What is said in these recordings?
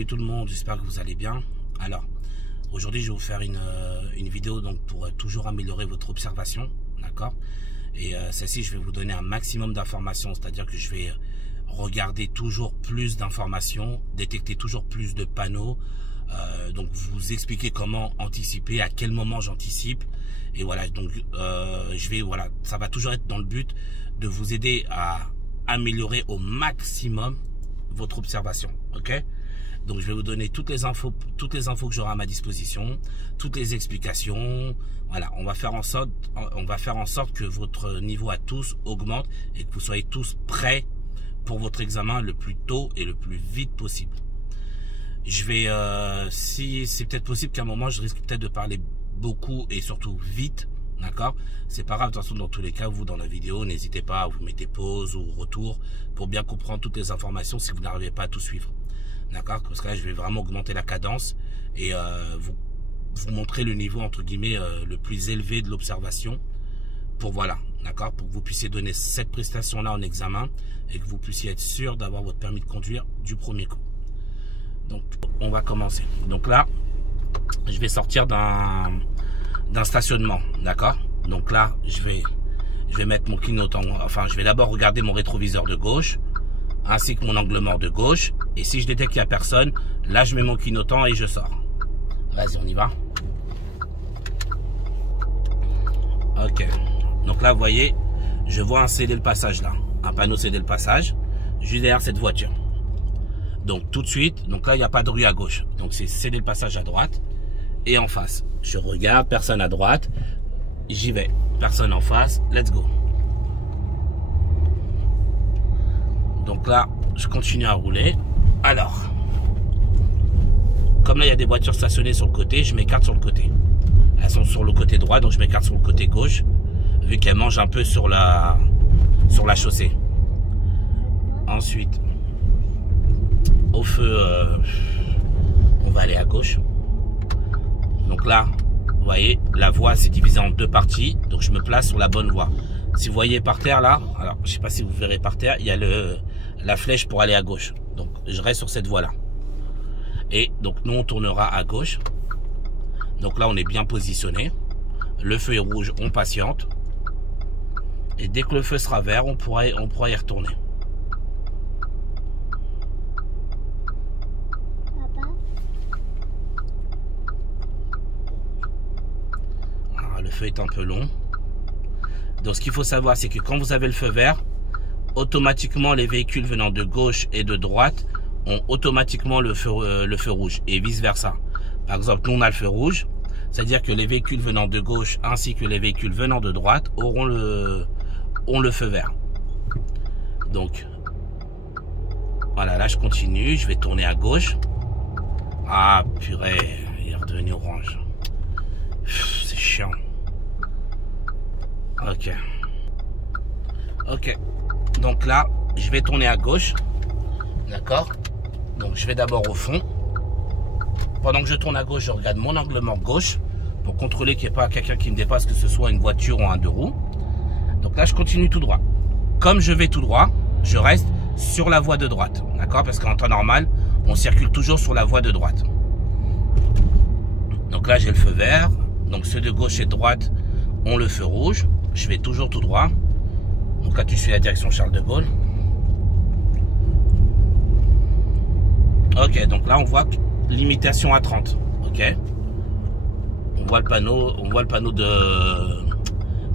Salut tout le monde, j'espère que vous allez bien. Alors, aujourd'hui je vais vous faire une vidéo donc pour toujours améliorer votre observation, d'accord. Et celle-ci, je vais vous donner un maximum d'informations, c'est-à-dire que je vais regarder toujours plus d'informations, détecter toujours plus de panneaux, donc vous expliquer comment anticiper, à quel moment j'anticipe. Et voilà, donc voilà, ça va toujours être dans le but de vous aider à améliorer au maximum votre observation, ok. Donc je vais vous donner toutes les infos que j'aurai à ma disposition, toutes les explications. Voilà, on va faire en sorte que votre niveau à tous augmente et que vous soyez tous prêts pour votre examen le plus tôt et le plus vite possible. Je vais, si c'est peut-être possible qu'à un moment je risque peut-être de parler beaucoup et surtout vite, d'accord. C'est pas grave, de toute façon dans tous les cas, vous dans la vidéo, n'hésitez pas à vous mettez pause ou retour pour bien comprendre toutes les informations si vous n'arrivez pas à tout suivre. D'accord, parce que là je vais vraiment augmenter la cadence et vous montrer le niveau entre guillemets le plus élevé de l'observation pour voilà, d'accord, pour que vous puissiez donner cette prestation là en examen et que vous puissiez être sûr d'avoir votre permis de conduire du premier coup. Donc on va commencer. Donc là je vais sortir d'un stationnement, d'accord. Donc là je vais mettre mon clignotant, enfin je vais d'abord regarder mon rétroviseur de gauche ainsi que mon angle mort de gauche, et si je détecte qu'il n'y a personne, là je mets mon clignotant et je sors. Vas-y, on y va. Ok, donc là vous voyez, je vois un céder le passage là, un panneau céder le passage, juste derrière cette voiture. Donc tout de suite, donc là il n'y a pas de rue à gauche, donc c'est céder le passage à droite, et en face, je regarde, personne à droite, j'y vais, personne en face, let's go. Donc là, je continue à rouler. Alors, comme là, il y a des voitures stationnées sur le côté, je m'écarte sur le côté. Elles sont sur le côté droit, donc je m'écarte sur le côté gauche, vu qu'elles mangent un peu sur la chaussée. Ensuite, au feu, on va aller à gauche. Donc là, vous voyez, la voie s'est divisée en deux parties, donc je me place sur la bonne voie. Si vous voyez par terre là, alors je sais pas si vous verrez par terre, il y a la flèche pour aller à gauche. Donc je reste sur cette voie là. Et donc nous on tournera à gauche. Donc là on est bien positionné. Le feu est rouge, on patiente. Et dès que le feu sera vert, on pourra y retourner. Papa. Alors, le feu est un peu long. Donc ce qu'il faut savoir, c'est que quand vous avez le feu vert, automatiquement les véhicules venant de gauche et de droite ont automatiquement le feu rouge et vice versa. Par exemple, nous on a le feu rouge, c'est-à-dire que les véhicules venant de gauche ainsi que les véhicules venant de droite ont le feu vert. Donc voilà, là je continue, je vais tourner à gauche. Ah purée, il est redevenu orange. C'est chiant. Ok, donc là je vais tourner à gauche, d'accord. Donc je vais d'abord au fond. Pendant que je tourne à gauche, je regarde mon angle mort gauche pour contrôler qu'il n'y ait pas quelqu'un qui me dépasse, que ce soit une voiture ou un deux roues. Donc là je continue tout droit. Comme je vais tout droit, je reste sur la voie de droite, d'accord, parce qu'en temps normal on circule toujours sur la voie de droite. Donc là j'ai le feu vert, donc ceux de gauche et de droite ont le feu rouge. Je vais toujours tout droit. Donc là tu suis la direction Charles de Gaulle. Ok, donc là on voit limitation à 30. Ok, on voit le panneau de,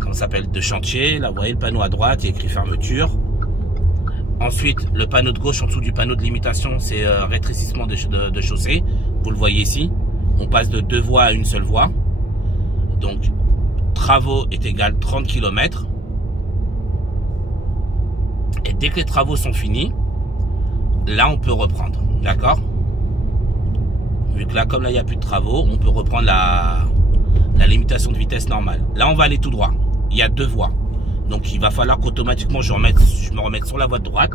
comment ça s'appelle, de chantier. Là vous voyez le panneau à droite, il y a écrit fermeture. Ensuite le panneau de gauche en dessous du panneau de limitation, c'est rétrécissement de chaussée. Vous le voyez ici, on passe de deux voies à une seule voie. Donc travaux est égal 30 km. Et dès que les travaux sont finis, là on peut reprendre, d'accord. Vu que là, comme là il n'y a plus de travaux, on peut reprendre la limitation de vitesse normale. Là on va aller tout droit, il y a deux voies. Donc il va falloir qu'automatiquement je me remette sur la voie de droite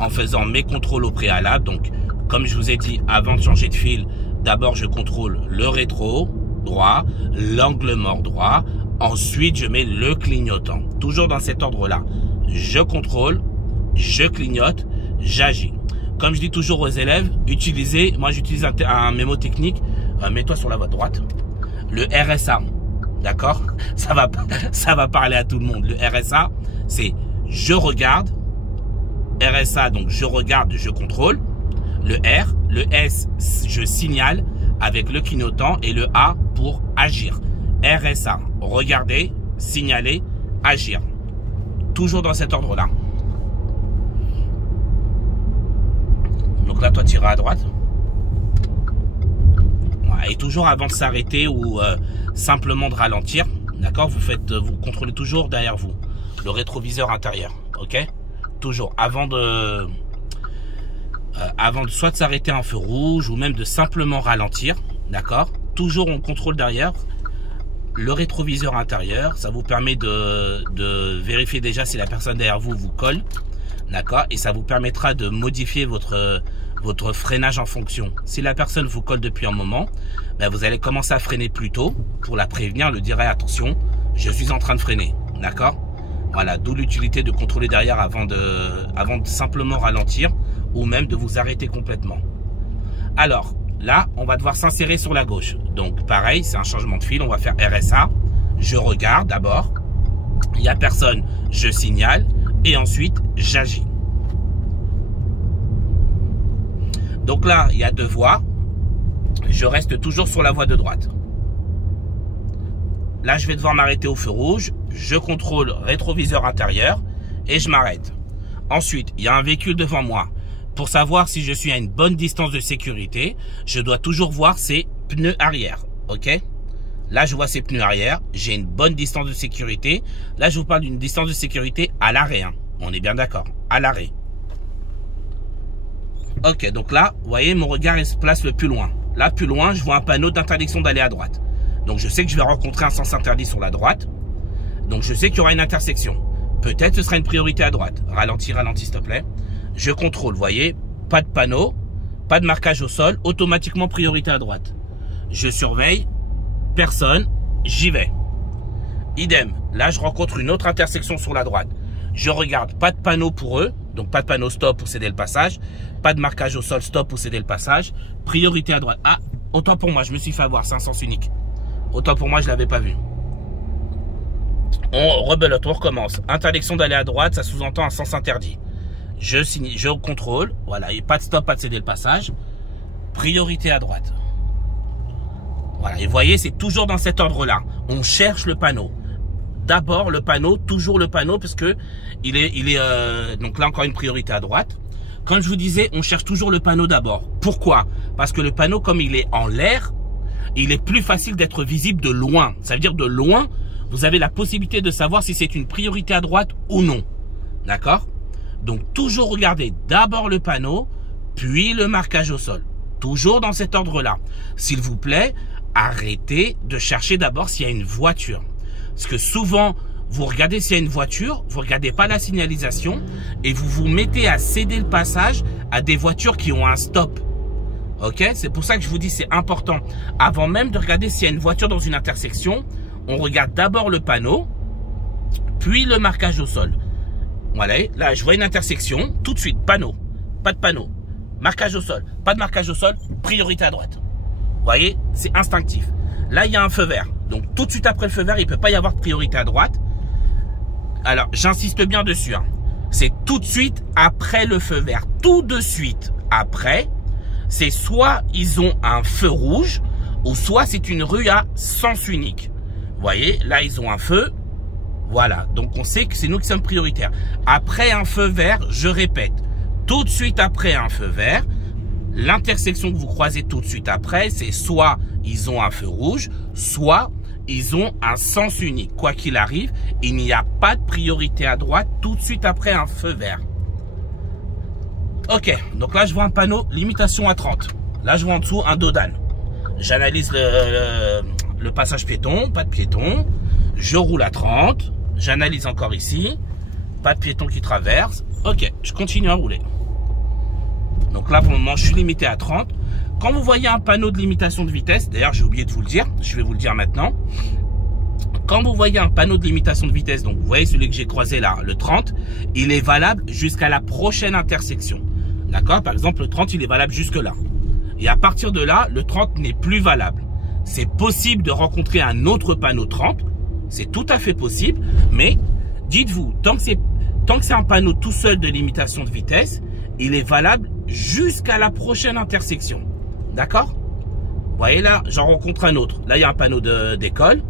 en faisant mes contrôles au préalable. Donc comme je vous ai dit avant de changer de fil, d'abord je contrôle le rétro droit, l'angle mort droit. Ensuite, je mets le clignotant. Toujours dans cet ordre-là. Je contrôle, je clignote, j'agis. comme je dis toujours aux élèves, moi j'utilise un mémo technique, mets-toi sur la voie droite. Le RSA, d'accord? Ça va parler à tout le monde. Le RSA, c'est je regarde. RSA, donc je regarde, je contrôle. Le R, le S, je signale avec le clignotant et le A pour agir. RSA, regarder, signaler, agir. Toujours dans cet ordre-là. Donc là, toi, tu iras à droite. Et toujours avant de s'arrêter ou simplement de ralentir, d'accord, vous contrôlez toujours derrière vous le rétroviseur intérieur, ok? Toujours avant de soit de s'arrêter en feu rouge ou même de simplement ralentir, d'accord? Toujours on contrôle derrière le rétroviseur intérieur. Ça vous permet de vérifier déjà si la personne derrière vous vous colle, d'accord? Et ça vous permettra de modifier votre freinage en fonction. Si la personne vous colle depuis un moment, ben vous allez commencer à freiner plus tôt pour la prévenir, le dire attention, je suis en train de freiner, d'accord? Voilà, d'où l'utilité de contrôler derrière avant de simplement ralentir ou même de vous arrêter complètement. Alors, là, on va devoir s'insérer sur la gauche. Donc, pareil, c'est un changement de fil. On va faire RSA. Je regarde d'abord. Il n'y a personne, je signale. Et ensuite, j'agis. Donc là, il y a deux voies. Je reste toujours sur la voie de droite. Là, je vais devoir m'arrêter au feu rouge. Je contrôle rétroviseur intérieur et je m'arrête. Ensuite, il y a un véhicule devant moi. Pour savoir si je suis à une bonne distance de sécurité, je dois toujours voir ses pneus arrière. Ok? Là, je vois ses pneus arrière. J'ai une bonne distance de sécurité. Là, je vous parle d'une distance de sécurité à l'arrêt. Hein. On est bien d'accord. À l'arrêt. Ok, donc là, vous voyez, mon regard il se place le plus loin. Là, plus loin, je vois un panneau d'interdiction d'aller à droite. Donc, je sais que je vais rencontrer un sens interdit sur la droite. Donc, je sais qu'il y aura une intersection. Peut-être ce sera une priorité à droite. Ralentis, s'il te plaît. Je contrôle, vous voyez, pas de panneau, pas de marquage au sol, automatiquement priorité à droite. Je surveille, personne, j'y vais. Idem, là, je rencontre une autre intersection sur la droite. Je regarde, pas de panneau pour eux, donc pas de panneau stop pour céder le passage, pas de marquage au sol stop pour céder le passage, priorité à droite. Ah, autant pour moi, je me suis fait avoir, c'est un sens unique. Autant pour moi, je ne l'avais pas vu. On rebelote, on recommence. Interdiction d'aller à droite, ça sous-entend un sens interdit. Je contrôle, voilà, et pas de stop, pas de céder le passage. Priorité à droite. Voilà, et vous voyez, c'est toujours dans cet ordre-là. On cherche le panneau. D'abord le panneau, toujours le panneau, parce que donc là encore une priorité à droite. Comme je vous disais, on cherche toujours le panneau d'abord. Pourquoi? Parce que le panneau, comme il est en l'air, il est plus facile d'être visible de loin. Ça veut dire de loin, vous avez la possibilité de savoir si c'est une priorité à droite ou non. D'accord? Donc toujours regardez d'abord le panneau, puis le marquage au sol. Toujours dans cet ordre-là. S'il vous plaît, arrêtez de chercher d'abord s'il y a une voiture. Parce que souvent, vous regardez s'il y a une voiture, vous ne regardez pas la signalisation et vous vous mettez à céder le passage à des voitures qui ont un stop. Ok? C'est pour ça que je vous dis c'est important. Avant même de regarder s'il y a une voiture dans une intersection, on regarde d'abord le panneau, puis le marquage au sol. Voilà, là je vois une intersection, tout de suite, panneau, pas de panneau, marquage au sol, pas de marquage au sol, priorité à droite. Vous voyez, c'est instinctif. Là, il y a un feu vert. Donc, tout de suite après le feu vert, il ne peut pas y avoir de priorité à droite. Alors, j'insiste bien dessus. Hein. C'est tout de suite après le feu vert. Tout de suite après, c'est soit ils ont un feu rouge, ou soit c'est une rue à sens unique. Vous voyez, là, ils ont un feu. Voilà. Donc, on sait que c'est nous qui sommes prioritaires. Après un feu vert, je répète, tout de suite après un feu vert, l'intersection que vous croisez tout de suite après, c'est soit ils ont un feu rouge, soit ils ont un sens unique. Quoi qu'il arrive, il n'y a pas de priorité à droite tout de suite après un feu vert. Ok, donc là je vois un panneau limitation à 30. Là je vois en dessous un dos d'âne. J'analyse le passage piéton, pas de piéton. Je roule à 30. J'analyse encore ici. Pas de piéton qui traverse. Ok, je continue à rouler. Donc là, pour le moment, je suis limité à 30. Quand vous voyez un panneau de limitation de vitesse, d'ailleurs, j'ai oublié de vous le dire, je vais vous le dire maintenant. Quand vous voyez un panneau de limitation de vitesse, donc vous voyez celui que j'ai croisé là, le 30, il est valable jusqu'à la prochaine intersection. D'accord? Par exemple, le 30, il est valable jusque là. Et à partir de là, le 30 n'est plus valable. C'est possible de rencontrer un autre panneau 30. C'est tout à fait possible. Mais dites-vous, tant que c'est un panneau tout seul de limitation de vitesse, il est valable jusqu'à la prochaine intersection. D'accord? Vous voyez là, j'en rencontre un autre. Là, il y a un panneau d'école.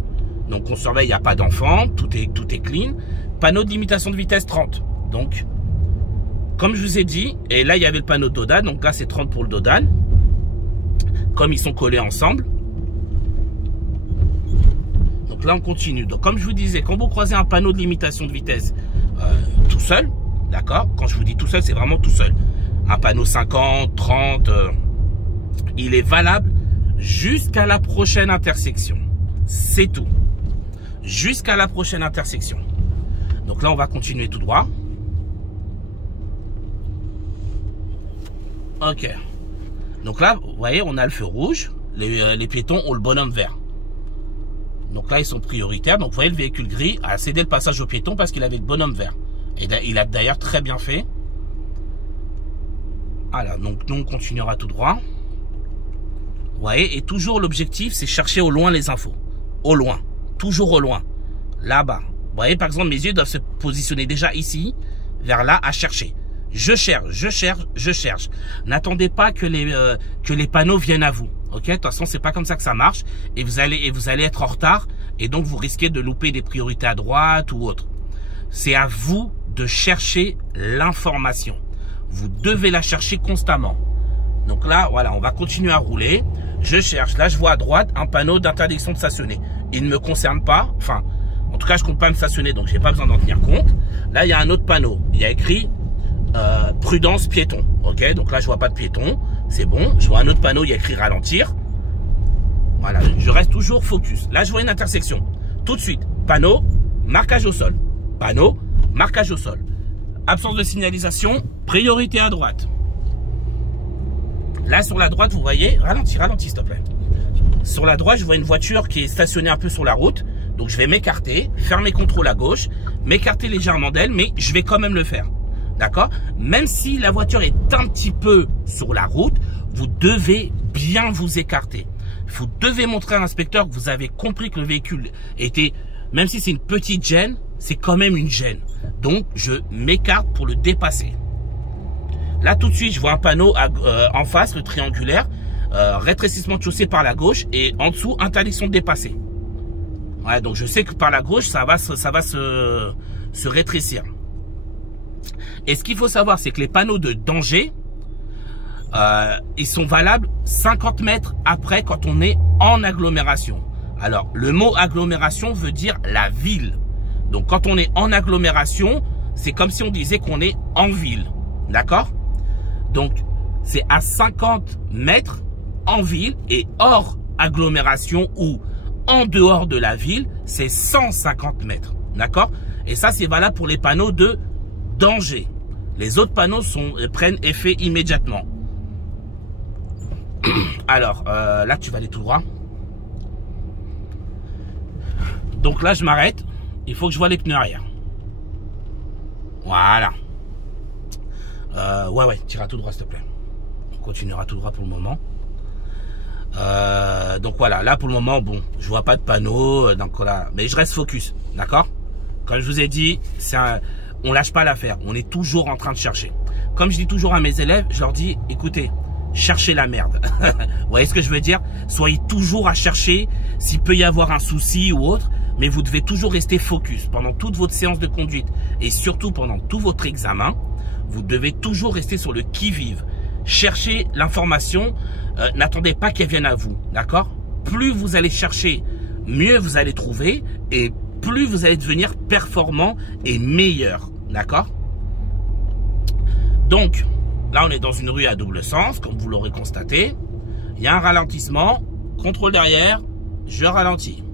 Donc, on surveille, il n'y a pas d'enfants. Tout est clean. Panneau de limitation de vitesse 30. Donc, comme je vous ai dit, et là, il y avait le panneau Dodan. Donc là, c'est 30 pour le Dodan. Comme ils sont collés ensemble. Donc là, on continue. Donc, comme je vous disais, quand vous croisez un panneau de limitation de vitesse tout seul, d'accord? Quand je vous dis tout seul, c'est vraiment tout seul. Un panneau 50, 30, il est valable jusqu'à la prochaine intersection. C'est tout. Jusqu'à la prochaine intersection. Donc là, on va continuer tout droit. Ok. Donc là, vous voyez, on a le feu rouge. Les piétons ont le bonhomme vert. Donc là, ils sont prioritaires. Donc vous voyez, le véhicule gris a cédé le passage aux piétons parce qu'il avait le bonhomme vert. Et il a d'ailleurs très bien fait. Voilà, donc nous, on continuera tout droit. Vous voyez, et toujours l'objectif, c'est chercher au loin les infos. Au loin. Toujours au loin. Là-bas. Vous voyez, par exemple, mes yeux doivent se positionner déjà ici, vers là, à chercher. Je cherche, je cherche, je cherche. N'attendez pas que les panneaux viennent à vous. Ok? De toute façon, c'est pas comme ça que ça marche. Et vous allez être en retard. Et donc, vous risquez de louper des priorités à droite ou autre. C'est à vous de chercher l'information. Vous devez la chercher constamment. Donc là, voilà, on va continuer à rouler. Je cherche. Là, je vois à droite un panneau d'interdiction de stationner. Il ne me concerne pas. Enfin, en tout cas, je ne compte pas me stationner, donc je n'ai pas besoin d'en tenir compte. Là, il y a un autre panneau. Il y a écrit prudence piéton. Ok, donc là, je vois pas de piéton. C'est bon. Je vois un autre panneau. Il y a écrit ralentir. Voilà, je reste toujours focus. Là, je vois une intersection. Tout de suite, panneau, marquage au sol. Panneau, marquage au sol. Absence de signalisation, priorité à droite. Là, sur la droite, vous voyez, ralentis, s'il te plaît. Sur la droite, je vois une voiture qui est stationnée un peu sur la route. Donc, je vais m'écarter, faire mes contrôles à gauche, m'écarter légèrement d'elle, mais je vais quand même le faire. D'accord? Même si la voiture est un petit peu sur la route, vous devez bien vous écarter. Vous devez montrer à l'inspecteur que vous avez compris que le véhicule était, même si c'est une petite gêne, c'est quand même une gêne. Donc, je m'écarte pour le dépasser. Là, tout de suite, je vois un panneau en face, le triangulaire, rétrécissement de chaussée par la gauche et en dessous, interdiction de dépasser. Ouais, donc je sais que par la gauche, ça va se rétrécir. Et ce qu'il faut savoir, c'est que les panneaux de danger, ils sont valables 50 mètres après quand on est en agglomération. Alors, le mot agglomération veut dire la ville. Donc, quand on est en agglomération, c'est comme si on disait qu'on est en ville. D'accord? Donc, c'est à 50 mètres en ville et hors agglomération ou en dehors de la ville, c'est 150 mètres. D'accord? Et ça, c'est valable pour les panneaux de danger. Les autres panneaux prennent effet immédiatement. Alors, là, tu vas aller tout droit. Donc là, je m'arrête. Il faut que je vois les pneus arrière. Voilà. Ouais, tire tout droit, s'il te plaît. On continuera tout droit pour le moment. Donc voilà, là pour le moment, bon, je vois pas de panneau, donc voilà, mais je reste focus, d'accord? Comme je vous ai dit, on lâche pas l'affaire, on est toujours en train de chercher. Comme je dis toujours à mes élèves, je leur dis, écoutez, cherchez la merde. Vous voyez ce que je veux dire? Soyez toujours à chercher s'il peut y avoir un souci ou autre, mais vous devez toujours rester focus pendant toute votre séance de conduite et surtout pendant tout votre examen. Vous devez toujours rester sur le qui-vive. Cherchez l'information, n'attendez pas qu'elle vienne à vous, d'accord? Plus vous allez chercher, mieux vous allez trouver et plus vous allez devenir performant et meilleur, d'accord? Donc, là on est dans une rue à double sens, comme vous l'aurez constaté. Il y a un ralentissement, contrôle derrière, je ralentis.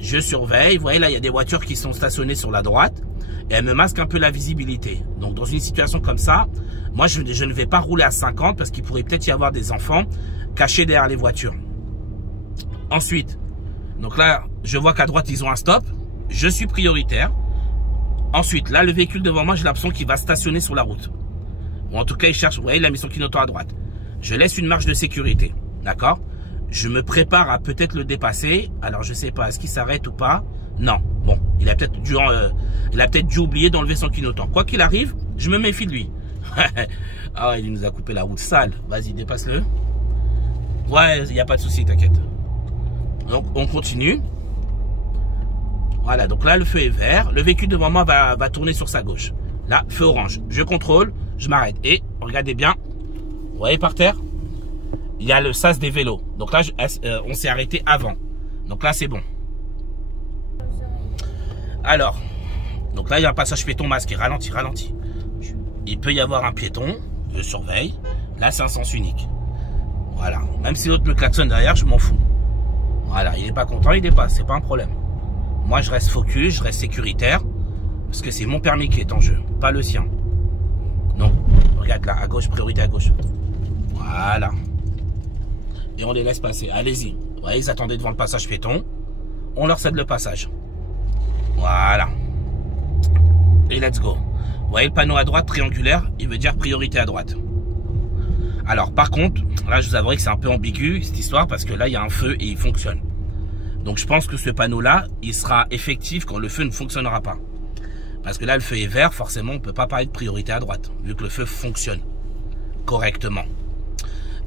Je surveille, vous voyez là il y a des voitures qui sont stationnées sur la droite et elles me masquent un peu la visibilité. Donc dans une situation comme ça, moi je ne vais pas rouler à 50 parce qu'il pourrait peut-être y avoir des enfants cachés derrière les voitures. Ensuite, donc là je vois qu'à droite ils ont un stop, je suis prioritaire. Ensuite là le véhicule devant moi j'ai l'impression qu'il va stationner sur la route. Ou en tout cas, il cherche, vous voyez, il a mis son clignotant à droite. Je laisse une marge de sécurité, d'accord? Je me prépare à peut-être le dépasser. Alors, je sais pas, est-ce qu'il s'arrête ou pas? Non. Bon, il a peut-être dû oublier d'enlever son clignotant. Quoi qu'il arrive, je me méfie de lui. Ah, il nous a coupé la route sale. Vas-y, dépasse-le. Ouais, il n'y a pas de souci, t'inquiète. Donc, on continue. Voilà, donc là, le feu est vert. Le véhicule devant moi va tourner sur sa gauche. Là, feu orange. Je contrôle, je m'arrête. Et, regardez bien, vous voyez par terre, il y a le sas des vélos. Donc là, on s'est arrêté avant. Donc là, c'est bon. Alors, donc là, il y a un passage piéton masqué. Ralentis, ralentis. Il peut y avoir un piéton. Je surveille. Là, c'est un sens unique. Voilà. Même si l'autre me klaxonne derrière, je m'en fous. Voilà. Il n'est pas content, il dépasse. C'est pas un problème. Moi, je reste focus, je reste sécuritaire. Parce que c'est mon permis qui est en jeu, pas le sien. Donc, regarde là, à gauche, priorité à gauche. Voilà. Et on les laisse passer. Allez-y. Vous voyez, ils attendaient devant le passage piéton. On leur cède le passage. Voilà. Et let's go. Vous voyez le panneau à droite triangulaire, il veut dire priorité à droite. Alors par contre, là je vous avouerai que c'est un peu ambigu cette histoire parce que là il y a un feu et il fonctionne. Donc je pense que ce panneau là, il sera effectif quand le feu ne fonctionnera pas. Parce que là le feu est vert, forcément on ne peut pas parler de priorité à droite, vu que le feu fonctionne correctement.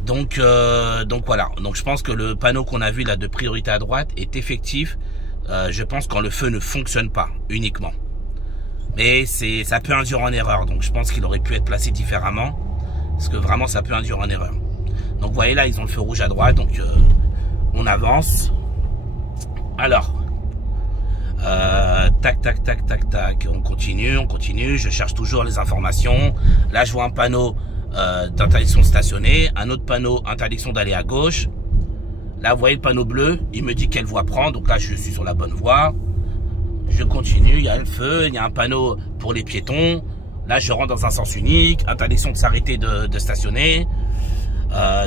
Donc voilà, donc je pense que le panneau qu'on a vu là de priorité à droite est effectif, je pense quand le feu ne fonctionne pas uniquement. Mais ça peut induire en erreur, donc je pense qu'il aurait pu être placé différemment, parce que vraiment ça peut induire en erreur. Donc vous voyez là, ils ont le feu rouge à droite, donc on avance. Alors, tac, tac, tac, tac, tac, on continue, je cherche toujours les informations. Là je vois un panneau d'interdiction de stationner, un autre panneau interdiction d'aller à gauche. Là vous voyez le panneau bleu, il me dit quelle voie prendre, donc là je suis sur la bonne voie. Je continue, il y a le feu, il y a un panneau pour les piétons. Là, je rentre dans un sens unique, interdiction de s'arrêter de stationner.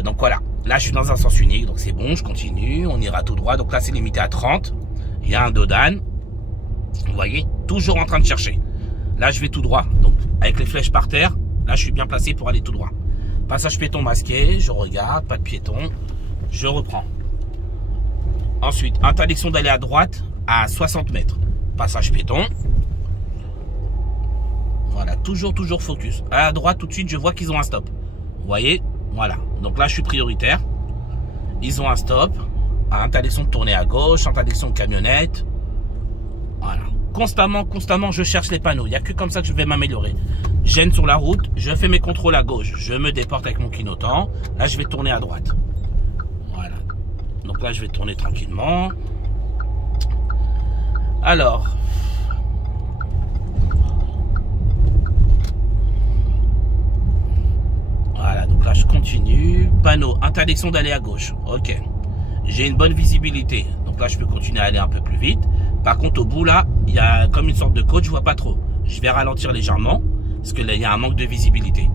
Donc voilà, là, je suis dans un sens unique, donc c'est bon, je continue, on ira tout droit. Donc là, c'est limité à 30. Il y a un dos d'âne. Vous voyez, toujours en train de chercher. Là, je vais tout droit, donc avec les flèches par terre. Là, je suis bien placé pour aller tout droit. Passage piéton masqué, je regarde, pas de piéton. Je reprends. Ensuite, interdiction d'aller à droite à 60 mètres. Passage piéton. Voilà, toujours focus. À droite, tout de suite, je vois qu'ils ont un stop. Vous voyez, voilà. Donc là, je suis prioritaire. Ils ont un stop. Interdiction de tourner à gauche, interdiction de camionnette. Voilà. Constamment, je cherche les panneaux. Il n'y a que comme ça que je vais m'améliorer. Gêne sur la route, je fais mes contrôles à gauche. Je me déporte avec mon clignotant. Là, je vais tourner à droite. Voilà. Donc là, je vais tourner tranquillement. Alors, voilà, donc là je continue. Panneau, interdiction d'aller à gauche. Ok, j'ai une bonne visibilité, donc là je peux continuer à aller un peu plus vite. Par contre au bout là, il y a comme une sorte de côte, je vois pas trop. Je vais ralentir légèrement, parce que là il y a un manque de visibilité.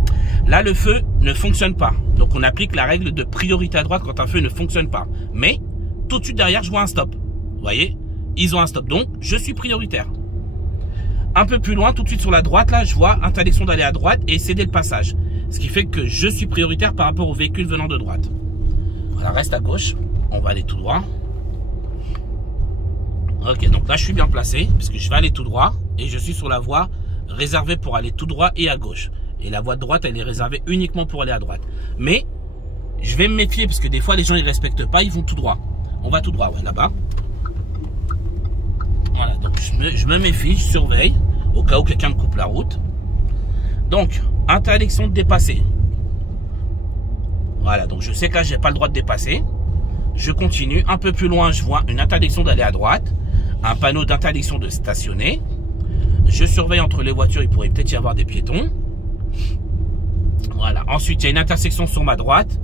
Là le feu ne fonctionne pas, donc on applique la règle de priorité à droite quand un feu ne fonctionne pas. Mais, tout de suite derrière je vois un stop, vous voyez. Ils ont un stop, donc je suis prioritaire. Un peu plus loin, tout de suite sur la droite, là, je vois interdiction d'aller à droite et céder le passage. Ce qui fait que je suis prioritaire par rapport aux véhicules venant de droite. Voilà, reste à gauche. On va aller tout droit. Ok, donc là, je suis bien placé, puisque je vais aller tout droit. Et je suis sur la voie réservée pour aller tout droit et à gauche. Et la voie de droite, elle est réservée uniquement pour aller à droite. Mais, je vais me méfier, parce que des fois, les gens, ils respectent pas, ils vont tout droit. On va tout droit, ouais, là-bas. Voilà, donc je me méfie, je surveille au cas où quelqu'un me coupe la route. Donc, interdiction de dépasser. Voilà, donc je sais que là, j'ai pas le droit de dépasser. Je continue. Un peu plus loin, je vois une interdiction d'aller à droite. Un panneau d'interdiction de stationner. Je surveille entre les voitures, il pourrait peut-être y avoir des piétons. Voilà, ensuite, il y a une intersection sur ma droite.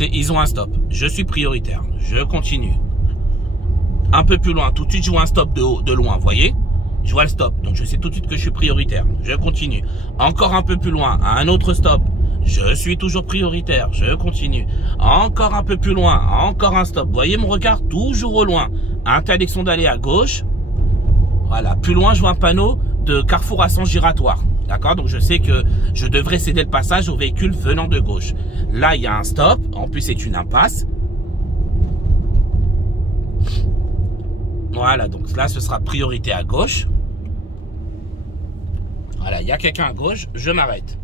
Ils ont un stop. Je suis prioritaire. Je continue. Un peu plus loin, tout de suite je vois un stop de loin, vous voyez. Je vois le stop, donc je sais tout de suite que je suis prioritaire. Je continue. Encore un peu plus loin, un autre stop. Je suis toujours prioritaire, je continue. Encore un peu plus loin, encore un stop. Vous voyez mon regard, toujours au loin. Interdiction d'aller à gauche. Voilà, plus loin je vois un panneau de carrefour à sens giratoire. D'accord? Donc je sais que je devrais céder le passage aux véhicules venant de gauche. Là, il y a un stop. En plus, c'est une impasse. Voilà, donc là, ce sera priorité à gauche. Voilà, il y a quelqu'un à gauche, je m'arrête.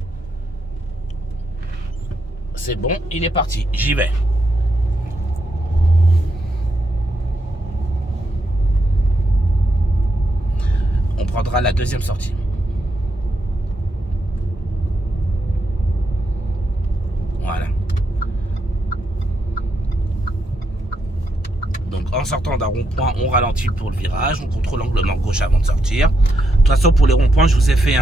C'est bon, il est parti. J'y vais. On prendra la deuxième sortie. Voilà. Donc en sortant d'un rond-point, on ralentit pour le virage, on contrôle l'angle mort gauche avant de sortir. De toute façon, pour les ronds-points, je vous ai fait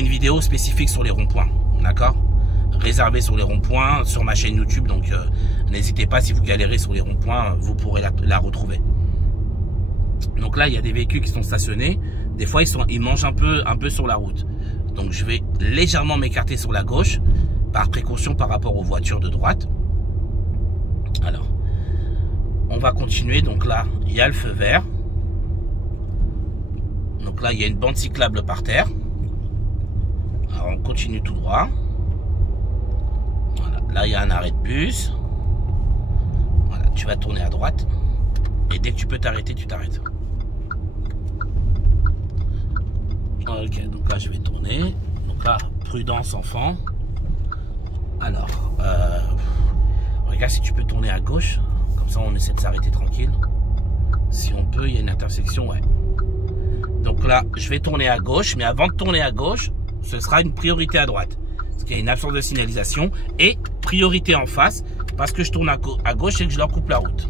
une vidéo spécifique sur les ronds-points, d'accord? Réservée sur les ronds-points sur ma chaîne YouTube, donc n'hésitez pas, si vous galérez sur les ronds-points, vous pourrez la retrouver. Donc là, il y a des véhicules qui sont stationnés. Des fois, ils mangent un peu sur la route. Donc je vais légèrement m'écarter sur la gauche, par précaution par rapport aux voitures de droite. Alors, on va continuer. Donc là, il y a le feu vert. Donc là, il y a une bande cyclable par terre. Alors, on continue tout droit. Voilà. Là, il y a un arrêt de bus. Voilà, tu vas tourner à droite. Et dès que tu peux t'arrêter, tu t'arrêtes. Ok, donc là, je vais tourner. Donc là, prudence, enfant. Alors, regarde si tu peux tourner à gauche. Comme ça, on essaie de s'arrêter tranquille. Si on peut, il y a une intersection, ouais. Donc là, je vais tourner à gauche. Mais avant de tourner à gauche, ce sera une priorité à droite. Parce qu'il y a une absence de signalisation. Et priorité en face. Parce que je tourne à gauche et que je leur coupe la route.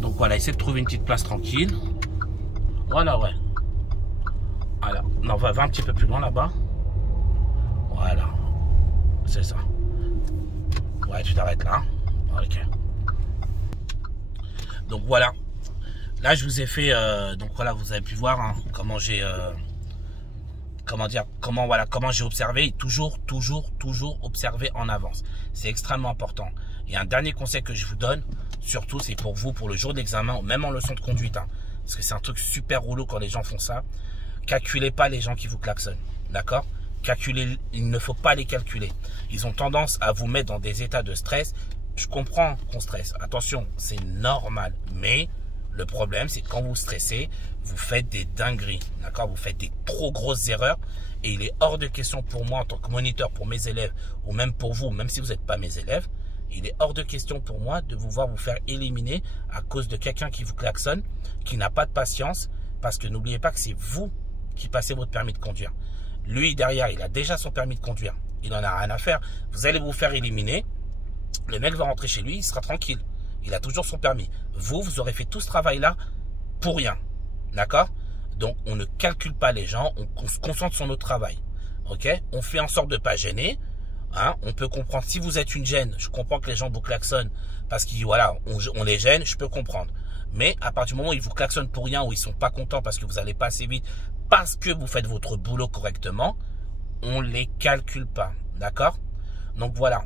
Donc voilà, essaie de trouver une petite place tranquille. Voilà, ouais. Voilà. Non, va un petit peu plus loin là-bas. Voilà. C'est ça. Ouais, tu t'arrêtes là. Ok. Donc voilà. Là, je vous ai fait... donc voilà, vous avez pu voir hein, comment j'ai... comment j'ai observé. Toujours observer en avance. C'est extrêmement important. Et un dernier conseil que je vous donne, surtout, c'est pour vous, pour le jour d'examen, même en leçon de conduite. Hein, parce que c'est un truc super relou quand les gens font ça. Calculez pas les gens qui vous klaxonnent. D'accord? Calculez, il ne faut pas les calculer. Ils ont tendance à vous mettre dans des états de stress. Je comprends qu'on stresse. Attention, c'est normal. Mais le problème, c'est que quand vous stressez, vous faites des dingueries. D'accord? Vous faites des trop grosses erreurs. Et il est hors de question pour moi, en tant que moniteur, pour mes élèves, ou même pour vous, même si vous n'êtes pas mes élèves, il est hors de question pour moi de vous voir vous faire éliminer à cause de quelqu'un qui vous klaxonne, qui n'a pas de patience. Parce que n'oubliez pas que c'est vous qui passez votre permis de conduire. Lui, derrière, il a déjà son permis de conduire. Il n'en a rien à faire. Vous allez vous faire éliminer. Le mec va rentrer chez lui, il sera tranquille. Il a toujours son permis. Vous aurez fait tout ce travail-là pour rien. D'accord? Donc, on ne calcule pas les gens. On se concentre sur notre travail. Ok? On fait en sorte de ne pas gêner. Hein? On peut comprendre. Si vous êtes une gêne, je comprends que les gens vous klaxonnent parce qu'on voilà, on les gêne, je peux comprendre. Mais à partir du moment où ils vous klaxonnent pour rien, ou ils sont pas contents parce que vous n'allez pas assez vite, parce que vous faites votre boulot correctement, on les calcule pas. D'accord? Donc voilà.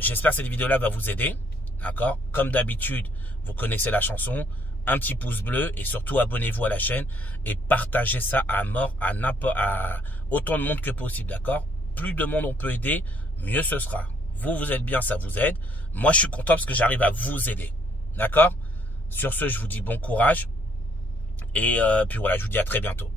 J'espère que cette vidéo-là va vous aider. D'accord? Comme d'habitude, vous connaissez la chanson. Un petit pouce bleu et surtout abonnez-vous à la chaîne et partagez ça à mort à autant de monde que possible. D'accord? Plus de monde on peut aider, mieux ce sera. Vous êtes bien, ça vous aide. Moi, je suis content parce que j'arrive à vous aider. D'accord? Sur ce, je vous dis bon courage. Et puis voilà, je vous dis à très bientôt.